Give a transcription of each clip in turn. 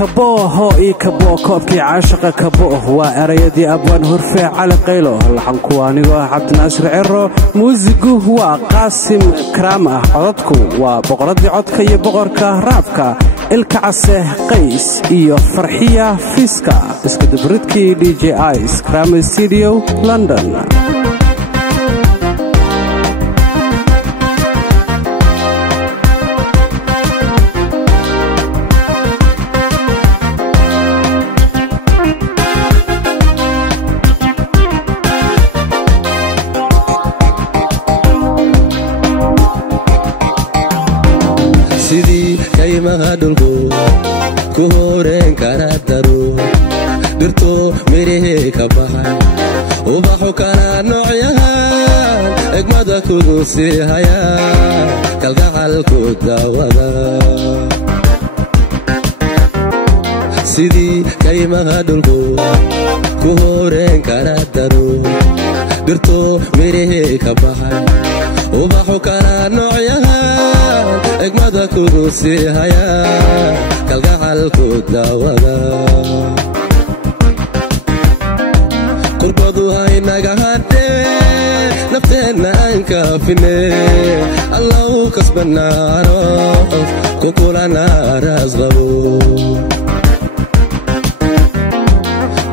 كبو هو إي كبو كوبكي عاشق كبو هو أريدي أبوان هرفع على قيله اللحن كوانيغو عبد الناصر عرو موزيقو هو قاسم كرامة عضدكو وبقردي عضك يبقرك رابك الكعسه قيس إيو فرحية فيسكا اسكدبرتكي دي جي آيس كرامة ستوديو لندن sidii kaymaha dhulku ku horeen kara daro dirto mirihii ka baxay ubaxu kana noocyahan egmada kugu sii haya kalgacalku daawada sidii kaymaha dhulku ku horeen kara daro dirto mirihii ka baxay ubaxu kana noocyahan egmada kugu sii haya kalgacalku daawada qurbadu haynaga hadhee nafteenna aan kaafine allahu kasbanaano kukulana raasqabo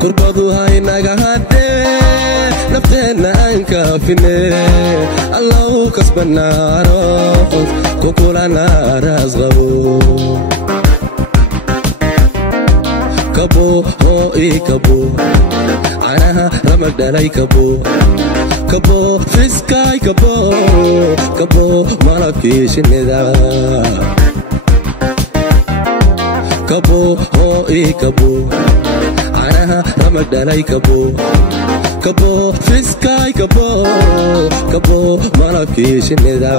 qurbadu haynaga hadhee nafteenna aan kaafine allahu kasbanaano kukulana raasqabo kabo hoo ii kabo canaha ramag dhalay kabo kabo fiskaay kabo kabo malabkii shinnida kabo hoo ii kabo canaha ramag dhalay kabo kabo fiskaay kabo kabo malabkii shinnida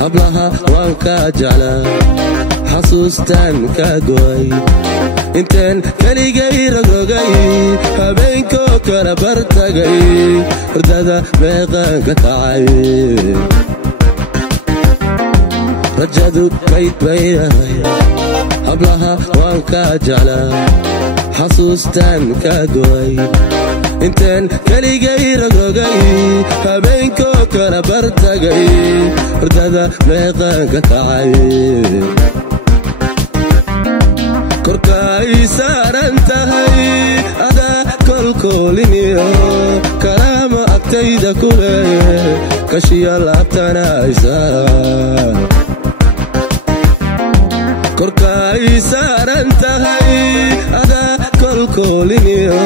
hablaha waan ka jeclaa xasuustaan ka go'ay intaan keligay ragogay habeenkoo kala bartagay hurdada meeqaan ka kacay rajadu kayd bay ahay hablaha waan ka jeclaa xasuustaan ka go'ay intaan keligay ragogay habeenkoo kala bartagay hurdada meeqaan ka kacay korkaay saaran tahay adaa kolkooliniyo kalaama agte agtayda ku leh kashiya laabtanaysa korka ay saaran tahay adaa kolkoliniyo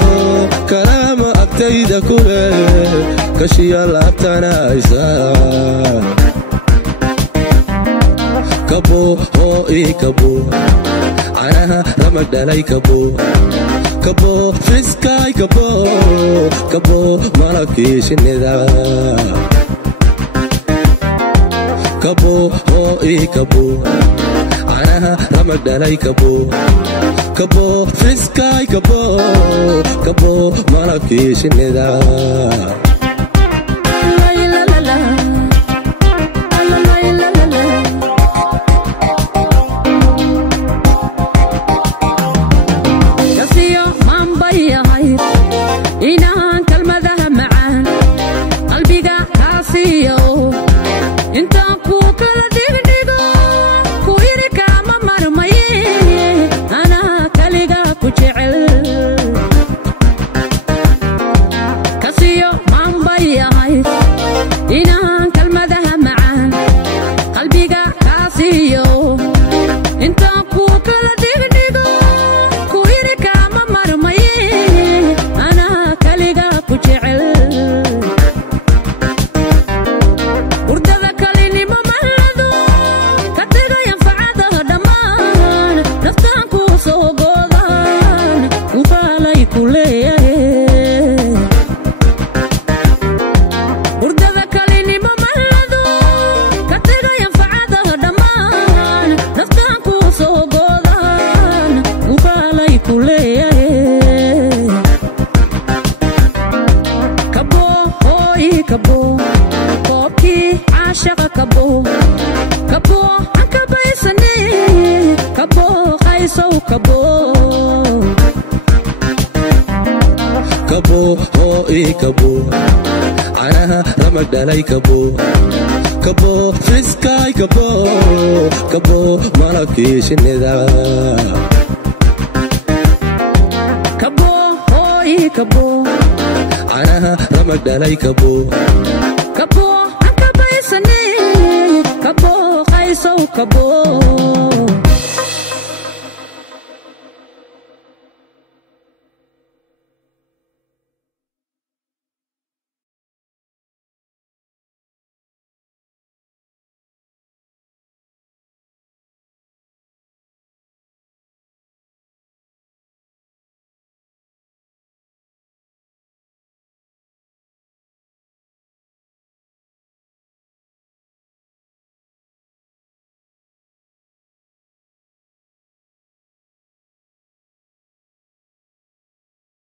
karaama agtayda ku leh kashiya laabtanaysa kabo oo ii kabo canaha ramag dhalay kabo kabo fiskay kabo kabo malabkii shinnida kabo oo ii kabo canaha ramag dhalay kabo kabo fiskay kabo kabo malabkii shinnida kabo oo ii kabo canaha ramag dhalay kabo kabo fiskay kabo kabo malabkii shinnida kabo oo ii kabo canaha ramag dhalay kabo kabo aan kabaysane kabo qaysow kabo